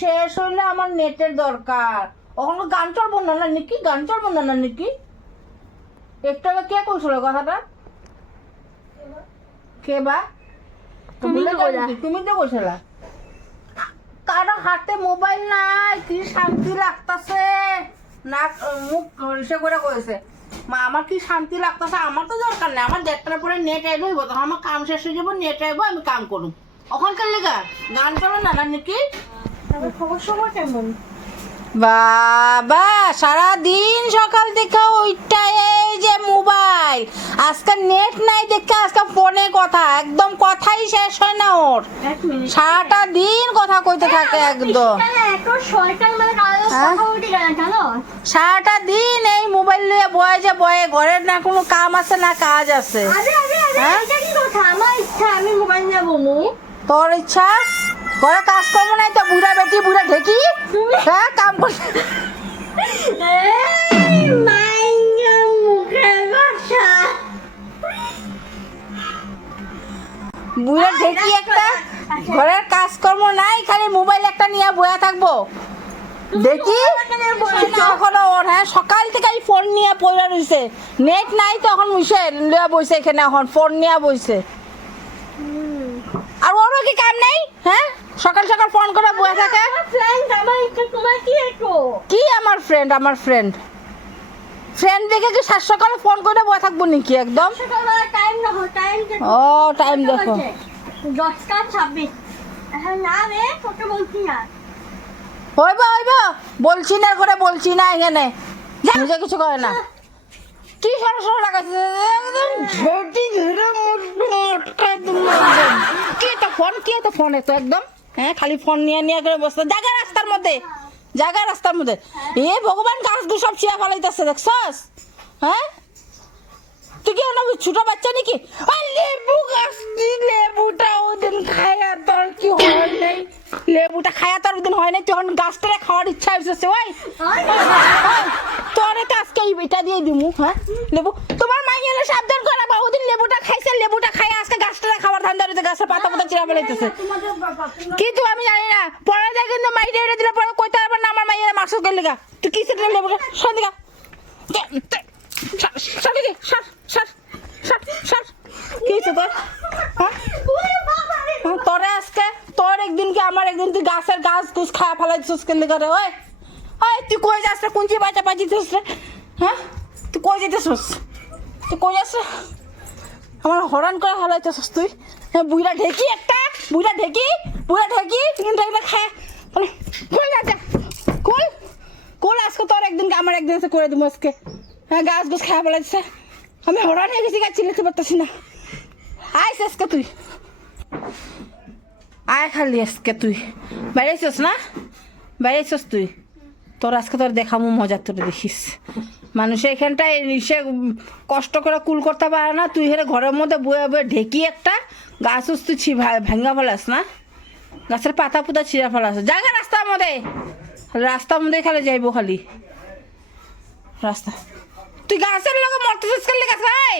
শেষ হইলে আমার নেটের দরকার। ওখানে গান চলবো না নাকি? গান চলবো না নাকি? একটু আগে কে কইছিল কথাটা? কে বা? তুমি তো কইছিলা। কারো হাতে মোবাইল নাই, কি শান্তি লাগতাছে। না মুখ সে করে কইছে, মা আমার কি শান্তি লাগতাছে। আমার তো দরকার নেই, আমার 1:30টার পরে নেট আইব, তখন আমার কাম শেষ হয়ে যাবো, নেট আইব, আমি কাম করুম। ওখানকার লেগা গান চলো না নাকি? খবর সময় কেমন? বাবা সারাদিন সকাল থেকে ওইটা এই যে মোবাইল, আজকে নেট নাই দেখে আজকে ফোনে কথা, একদম কথাই শেষ হয় না ওর। সারাটা দিন কথা কইতে থাকে একদম। সারাটা দিন এই মোবাইল নিয়ে বয়ে যে বয়ে, ঘরের না কোনো কাম আছে না কাজ আছে। তোর ইচ্ছা, ঘরে কাজ করবো নাই তো বুড়া বেটি বুড়া ঢেকি, হ্যাঁ কাম কর। বুড়া ঢেকি একটা, ঘরের কাজকর্ম নাই, খালি মোবাইল একটা নিয়ে বয়া থাকবো। দেখি তখন ওর, হ্যাঁ সকাল থেকে এই ফোন নিয়ে পড়ে রয়েছে, নেট নাই তো এখন মুছে লিয়া বইছে এখানে, এখন ফোন নিয়ে বইছে। আর ওরও কি কাম নাই? হ্যাঁ সকাল সকাল ফোন করে বয়ে থাকে। কি আমার ফ্রেন্ড? আমার ফ্রেন্ড ফ্রেন্ড দেখে কি সাত সকালে ফোন করে বয়ে থাকবো নাকি একদম? ও টাইম দেখো 10:26। না রে তোকে বলছি না, হইব হইব, বলছি না করে বলছি না, এখানে নিজে কিছু করে না। কি সরো সরো লাগাচ্ছে একদম ঝেটি ধরে কি তো ফোন, কি তো ফোনে তো একদম, হ্যাঁ খালি ফোন নিয়ে নিয়ে করে বসতে জায়গা রাস্তার মধ্যে, জায়গা রাস্তার মধ্যে। এ ভগবান গাছগুলো সব ছিঁড়া ফেলাইতেছে দেখছস? হ্যাঁ তুই কি ছোট বাচ্চা নাকি? লেবু গাছ, লেবুটা ওদিন খায়া তোর কি হয় নাই? লেবুটা খায়া তোর ওদিন হয় নাই, তখন গাছটা খাওয়ার ইচ্ছা হয়েছে। ওই তোর আজকে এটা দিয়ে দিমু। হ্যাঁ লেবু তোমার মাইয়া সাবধান করা, ওদিন লেবুটা খাইছে, লেবুটা খাই আজকে গাছটা খাবার ধান্দা রয়েছে, গাছের পাতা পাতা চিরা ফেলাইতেছে। কিন্তু আমি জানি না, পরে দেখ কিন্তু মাইরে এটা দিলে পরে কইতে পারবে না আমার মাইয়া মাংস গেলে গা। তুই কি সেটা লেবুটা সন্দিকা তোরে আজকে তোর একদিন কি আমার একদিন, তুই গাছের গাছ গুছ খাওয়া ফেলাইছিস কেলে করে? ওই ওই তুই কই যাস রে? কুঞ্চি বাচ্চা পাইছিস রে? হ্যাঁ তুই কই যেতেছিস? তুই কই যাস? আমার হরান করে ফেলাইতেছিস তুই। হ্যাঁ বুড়া ঢেকি একটা, বুড়া ঢেকি, বুড়া ঢেকি কিন্তু এগুলো খায় মানে কই যা কই কোল। আজকে তোর একদিন আমার একদিন এসে করে দেবো আজকে। হ্যাঁ গাছ গাছ খাওয়া বলেছে, আমি হরান হয়ে গেছি, গাছ চিল্লাতে পারতেছি না। আইস আজকে তুই, আয় খালি আজকে তুই বেড়াইছিস না? বেড়াইছিস তুই, তোর আজকে তোর দেখামো মজা, তোর দেখিস। মানুষ এখানটায় সে কষ্ট করে কুল করতে পারে না, তুই হেরে ঘরের মধ্যে বয়ে বয়ে ঢেকি একটা গাছ তুই ভাঙ্গা ফেলাস না, গাছের পাতা পুতা ছিঁড়া ফেলাস। জায়গা রাস্তার মধ্যে, রাস্তার মধ্যে খালি যাইবো খালি রাস্তা। তুই গাছের লোক মরতেছিস খালি গাছ ভাই।